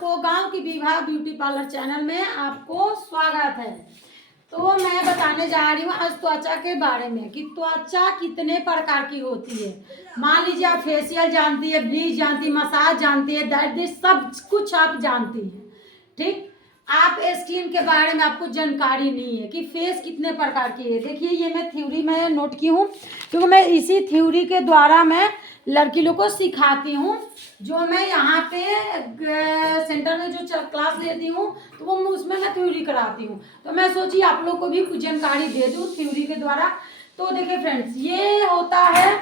आपको गांव की विवाह ब्यूटी पार्लर चैनल में आपको स्वागत है। तो मैं बताने जा रही हूँ आज त्वचा के बारे में कि त्वचा कितने प्रकार की होती है। मान लीजिए आप फेशियल जानती है, ब्लीच जानती है, मसाज जानती है, दर्द, सब कुछ आप जानती हैं। ठीक, आप स्किन के बारे में आपको जानकारी नहीं है कि फेस कितने प्रकार की है। देखिए ये मैं थ्योरी में नोट की हूँ क्योंकि मैं इसी थ्योरी के द्वारा मैं लड़की लोग को सिखाती हूँ। जो मैं यहाँ पे सेंटर में जो क्लास लेती हूँ तो वो उसमें मैं थ्योरी कराती हूँ। तो मैं सोची आप लोग को भी कुछ जानकारी दे दूँ थ्योरी के द्वारा। तो देखिए फ्रेंड्स, ये होता है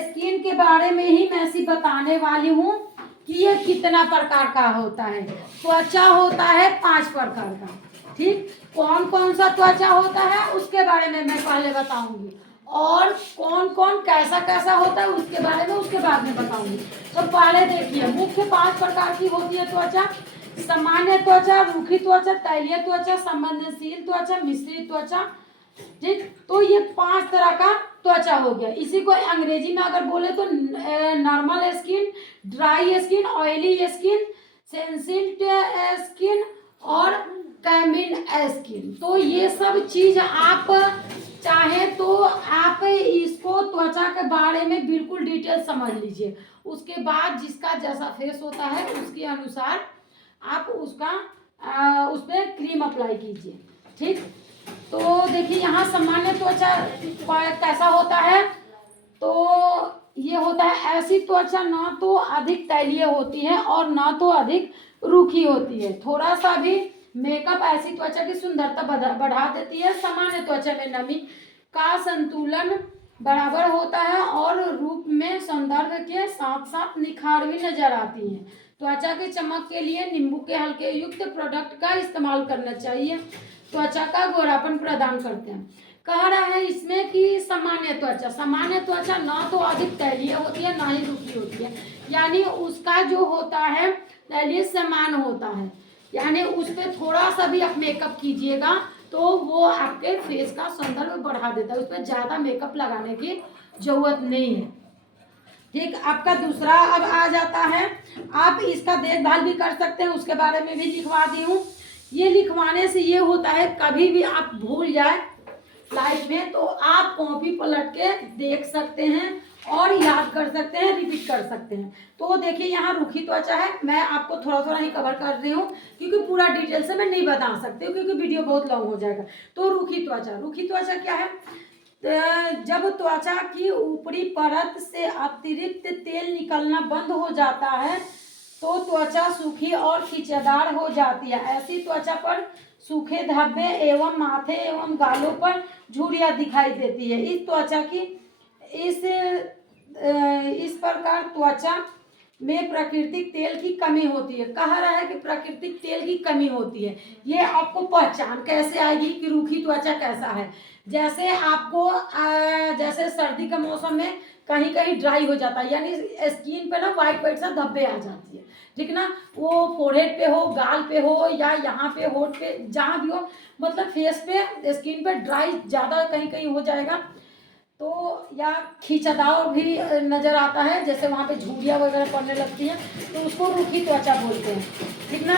स्किन के बारे में ही मैं ऐसी बताने वाली हूँ कि ये कितना प्रकार का होता है। त्वचा होता है 5 प्रकार का। ठीक, कौन कौन सा त्वचा होता है उसके बारे में मैं पहले बताऊंगी, और कौन कौन कैसा कैसा होता है उसके बारे में उसके बाद में बताऊंगी। तो पहले देखिए, मुख्य 5 प्रकार की होती है त्वचा। सामान्य त्वचा, रूखी त्वचा, तैलीय त्वचा, संवेदनशील त्वचा, मिश्रित त्वचा। ठीक, तो ये 5 तरह का त्वचा हो गया। इसी को अंग्रेजी में अगर बोले तो normal skin, dry skin, oily skin, sensitive skin और कैमिन स्किन। तो ये सब चीज आप चाहे तो आप इसको त्वचा के बारे में बिल्कुल डिटेल समझ लीजिए। उसके बाद जिसका जैसा फेस होता है उसके अनुसार आप उसका उस पर क्रीम अप्लाई कीजिए। ठीक, तो देखिए यहाँ सामान्य त्वचा कैसा होता है। तो ये होता है ऐसी त्वचा ना तो अधिक तैलीय होती है और ना तो अधिक रूखी होती है। थोड़ा सा भी मेकअप ऐसी त्वचा की सुंदरता बढ़ा देती है। सामान्य त्वचा में नमी का संतुलन बराबर होता है और रूप में सौंदर्य के साथ साथ निखार भी नजर आती है। त्वचा की चमक के लिए नींबू के हल्के युक्त प्रोडक्ट का इस्तेमाल करना चाहिए। त्वचा का गोरापन प्रदान करते हैं। कह रहा है इसमें कि सामान्य त्वचा ना तो अधिक तैलीय होती है ना ही रूखी होती है, यानी उसका जो होता है तैलीय समान होता है। यानी उस पर थोड़ा सा भी आप मेकअप कीजिएगा तो वो आपके फेस का सौंदर्य बढ़ा देता है। उस पर ज़्यादा मेकअप लगाने की जरूरत नहीं है। ठीक, आपका दूसरा अब आ जाता है, आप इसका देखभाल भी कर सकते हैं, उसके बारे में भी लिखवा दी हूँ। ये लिखवाने से ये होता है कभी भी आप भूल जाए लाइफ में तो आप कॉपी पलट के देख सकते हैं और याद कर सकते हैं, रिपीट कर सकते हैं। तो देखिए यहाँ रूखी त्वचा है, मैं आपको थोड़ा थोड़ा ही कवर कर रही हूँ क्योंकि पूरा डिटेल से मैं नहीं बता सकती हूँ क्योंकि वीडियो बहुत लॉन्ग हो जाएगा। तो रूखी त्वचा क्या है? जब त्वचा की ऊपरी परत से अतिरिक्त तेल निकलना बंद हो जाता है तो त्वचा सूखी और खिंचदार हो जाती है। ऐसी त्वचा पर सूखे धब्बे एवं माथे एवं गालों पर झुर्रियां दिखाई देती है। इस प्रकार त्वचा में प्राकृतिक तेल की कमी होती है। कह रहा है कि प्राकृतिक तेल की कमी होती है। ये आपको पहचान कैसे आएगी कि रूखी त्वचा कैसा है? जैसे आपको जैसे सर्दी के मौसम में कहीं कहीं ड्राई हो जाता है, यानी स्किन पे ना वाइट वाइट सा धब्बे आ जाती है। ठीक ना, वो फोरहेड पे हो, गाल पे हो या यहाँ पे होठ पे, जहाँ भी हो, मतलब फेस पे स्किन पे ड्राई ज़्यादा कहीं कहीं हो जाएगा तो, या खींचदार भी नजर आता है, जैसे वहाँ पे झुर्रियाँ वगैरह पड़ने लगती हैं तो उसको रूखी त्वचा बोलते हैं। ठीक ना,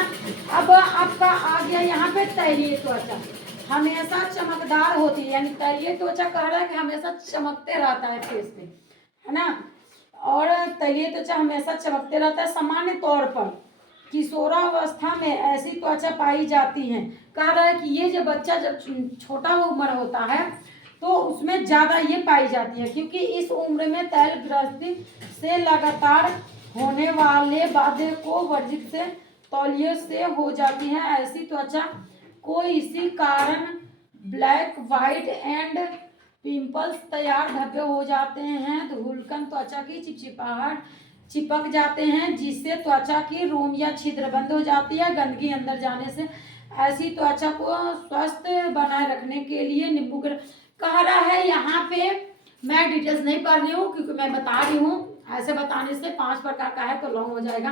अब आपका आ गया यहाँ पे तैलीय त्वचा। हमेशा चमकदार होती है, यानी तैलीय त्वचा कह रहा है कि हमेशा चमकते रहता है फेस पे, है ना। और तैलीय त्वचा हमेशा चमकते रहता है। सामान्य तौर पर किशोरावस्था में ऐसी त्वचा पाई जाती है। कह रहा है कि ये जब बच्चा जब छोटा उम्र होता है तो उसमें ज़्यादा ये पाई जाती है क्योंकि इस उम्र में तैल ग्रस्ती से लगातार होने वाले बाधे को वर्जित से तौलिए से हो जाती है। ऐसी त्वचा को इसी कारण ब्लैक, वाइट एंड पिंपल्स तैयार धब्बे हो जाते हैं। धूलकन त्वचा की चिपचिपाहट चिपक जाते हैं जिससे त्वचा की रोम या छिद्र बंद हो जाती है गंदगी अंदर जाने से। ऐसी त्वचा को स्वस्थ बनाए रखने के लिए नींबू के कह रहा है। यहाँ पे मैं डिटेल्स नहीं पढ़ रही हूँ क्योंकि मैं बता रही हूँ, ऐसे बताने से 5 प्रकार का है तो लॉन्ग हो जाएगा।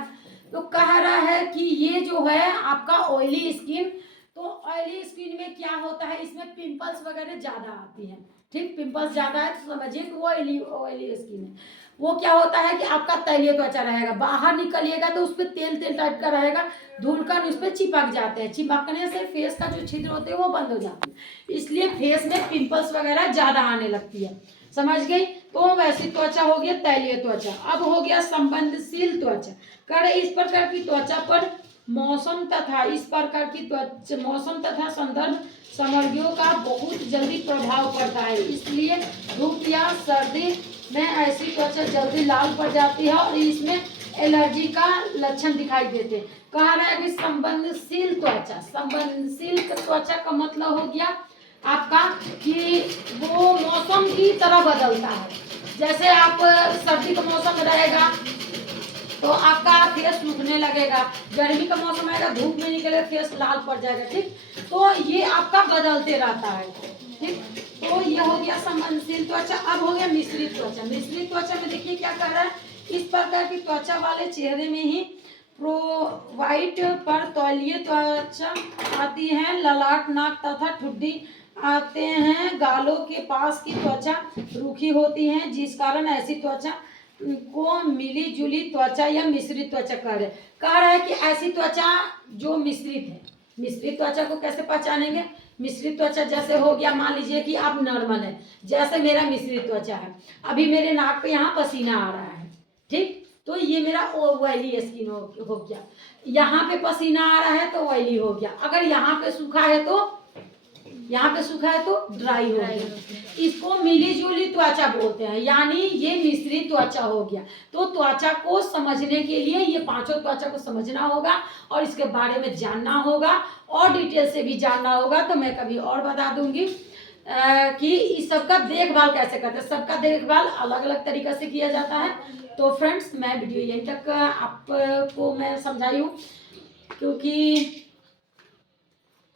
तो कह रहा है कि ये जो है आपका ऑयली स्किन, तो ऑयली स्किन में क्या होता है, इसमें पिंपल्स वगैरह ज़्यादा आती हैं। ठीक, पिंपल्स ज़्यादा है तो समझिए कि वो ऑयली स्किन है। वो क्या होता है कि आपका तैलीय त्वचा रहेगा, बाहर निकलिएगा तो उस पर तेल तेल टाइप का रहेगा, धूल कण उस पर चिपक जाते हैं, चिपकने से फेस का जो छिद्र होते हैं वो बंद हो जाते हैं, इसलिए फेस में पिंपल्स वगैरह ज़्यादा आने लगती है। समझ गई? तो वैसी त्वचा हो गया तैलीय त्वचा। अब हो गया संबंधशील त्वचा। कर इस प्रकार की त्वचा पर मौसम तथा संदर्भ सामग्रियों का बहुत जल्दी प्रभाव पड़ता है, इसलिए धूप या सर्दी में ऐसी त्वचा जल्दी लाल पड़ जाती है और इसमें एलर्जी का लक्षण दिखाई देते हैं। कह रहा है कि संबंधशील त्वचा का मतलब हो गया आपका कि वो मौसम की तरह बदलता है। जैसे आप सर्दी का मौसम रहेगा तो आपका फेस सूखने लगेगा, गर्मी का मौसम आएगा धूप में निकले फेस लाल पड़ जाएगा। ठीक, तो ये आपका बदलते रहता है। ठीक, तो ये हो गया संबंधशील त्वचा। अब हो गया मिश्रित त्वचा। मिश्रित त्वचा में देखिए क्या कर रहा है, इस प्रकार की त्वचा वाले चेहरे में ही प्रोवाइट पर तैलीय त्वचा आती है, ललाट, नाक तथा ठुड्डी आते हैं, गालों के पास की त्वचा रूखी होती है, जिस कारण ऐसी त्वचा को मिली जुली त्वचा या मिश्रित त्वचा कह रहा है कि ऐसी त्वचा जो मिश्रित है। मिश्रित त्वचा को कैसे पहचानेंगे? मिश्रित त्वचा जैसे हो गया, मान लीजिए कि आप नॉर्मल है, जैसे मेरा मिश्रित त्वचा है, अभी मेरे नाक पे यहाँ पसीना आ रहा है, ठीक, तो ये मेरा ऑयली स्किन हो गया। यहाँ पे पसीना आ रहा है तो ऑयली हो गया। अगर यहाँ पे सूखा है तो ड्राई हो गया। इसको मिली जुली त्वचा बोलते हैं, यानी ये मिश्रित त्वचा हो गया। तो त्वचा को समझने के लिए ये पांचों त्वचा को समझना होगा और इसके बारे में जानना होगा और डिटेल से भी जानना होगा। तो मैं कभी और बता दूंगी कि इस सबका देखभाल कैसे करते हैं। सबका देखभाल अलग अलग तरीके से किया जाता है। तो फ्रेंड्स, मैं वीडियो यहीं तक आपको मैं समझाई हूँ, क्योंकि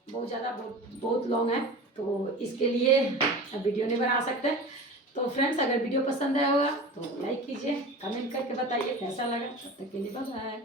बहुत लॉन्ग है, तो इसके लिए वीडियो नहीं बना सकते। तो फ्रेंड्स, अगर वीडियो पसंद आया होगा तो लाइक कीजिए, कमेंट करके बताइए कैसा लगा। तब तक के लिए बाय बाय।